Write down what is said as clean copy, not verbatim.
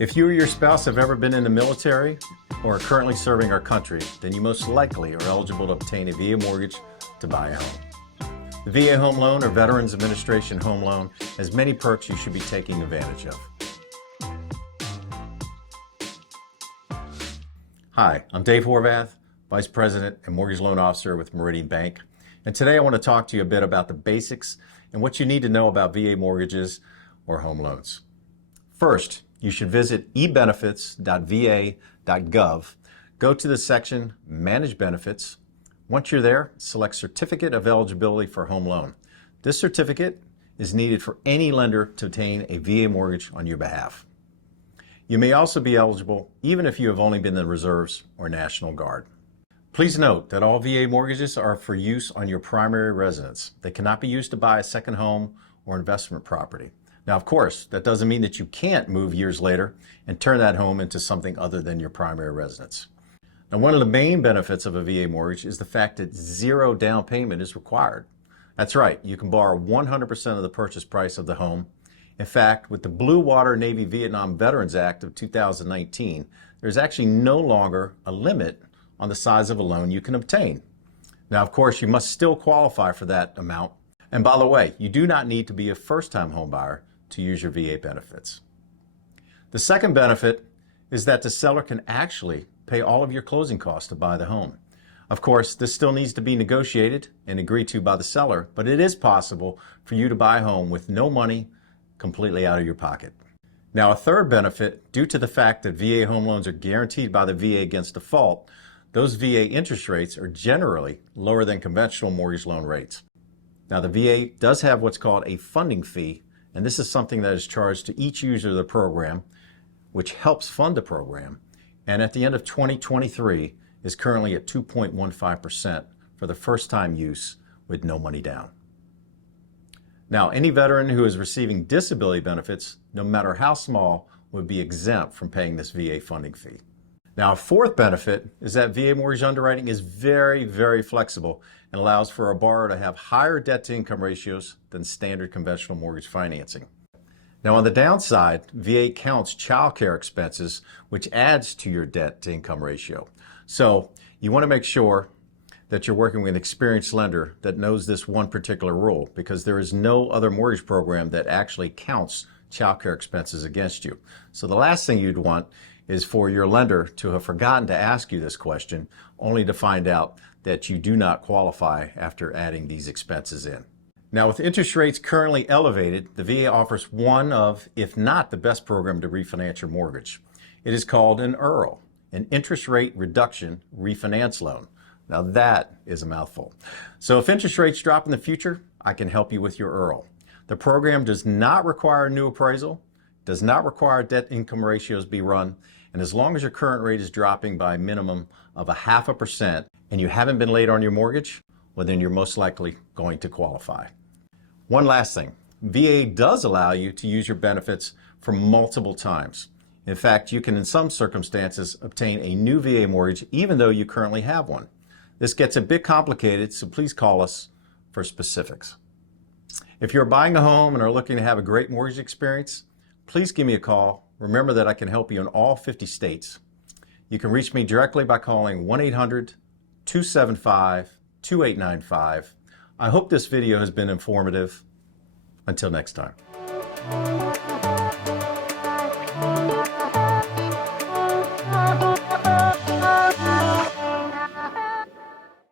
If you or your spouse have ever been in the military or are currently serving our country, then you most likely are eligible to obtain a VA mortgage to buy a home. The VA Home Loan, or Veterans Administration Home Loan, has many perks you should be taking advantage of. Hi, I'm Dave Horvath, Vice President and Mortgage Loan Officer with Meridian Bank. And today I want to talk to you a bit about the basics and what you need to know about VA mortgages or home loans. First, you should visit ebenefits.va.gov. Go to the section Manage Benefits. Once you're there, select Certificate of Eligibility for Home Loan. This certificate is needed for any lender to obtain a VA mortgage on your behalf. You may also be eligible even if you have only been in the Reserves or National Guard. Please note that all VA mortgages are for use on your primary residence. They cannot be used to buy a second home or investment property. Now, of course, that doesn't mean that you can't move years later and turn that home into something other than your primary residence. Now, one of the main benefits of a VA mortgage is the fact that zero down payment is required. That's right, you can borrow 100% of the purchase price of the home. In fact, with the Blue Water Navy Vietnam Veterans Act of 2019, there's actually no longer a limit on the size of a loan you can obtain. Now, of course, you must still qualify for that amount. And by the way, you do not need to be a first-time home buyer to use your VA benefits. The second benefit is that the seller can actually pay all of your closing costs to buy the home. Of course, this still needs to be negotiated and agreed to by the seller, but it is possible for you to buy a home with no money completely out of your pocket. Now, a third benefit, due to the fact that VA home loans are guaranteed by the VA against default, those VA interest rates are generally lower than conventional mortgage loan rates. Now, the VA does have what's called a funding fee, and this is something that is charged to each user of the program, which helps fund the program, and at the end of 2023 is currently at 2.15% for the first-time use with no money down. Now, any veteran who is receiving disability benefits, no matter how small, would be exempt from paying this VA funding fee. Now, a fourth benefit is that VA mortgage underwriting is very, very flexible and allows for a borrower to have higher debt-to-income ratios than standard conventional mortgage financing. Now, on the downside, VA counts child care expenses, which adds to your debt-to-income ratio. So you want to make sure that you're working with an experienced lender that knows this one particular rule, because there is no other mortgage program that actually counts child care expenses against you. So the last thing you'd want is for your lender to have forgotten to ask you this question, only to find out that you do not qualify after adding these expenses in. Now, with interest rates currently elevated, the VA offers one of, if not the best program to refinance your mortgage. It is called an IRRRL, an interest rate reduction refinance loan. Now that is a mouthful. So if interest rates drop in the future, I can help you with your IRRRL. The program does not require a new appraisal, does not require debt-income ratios be run, and as long as your current rate is dropping by a minimum of 0.5% and you haven't been late on your mortgage, well, then you're most likely going to qualify. One last thing, VA does allow you to use your benefits for multiple times. In fact, you can in some circumstances obtain a new VA mortgage even though you currently have one. This gets a bit complicated, so please call us for specifics. If you're buying a home and are looking to have a great mortgage experience, please give me a call. Remember that I can help you in all 50 states. You can reach me directly by calling 1-800-275-2895. I hope this video has been informative. Until next time.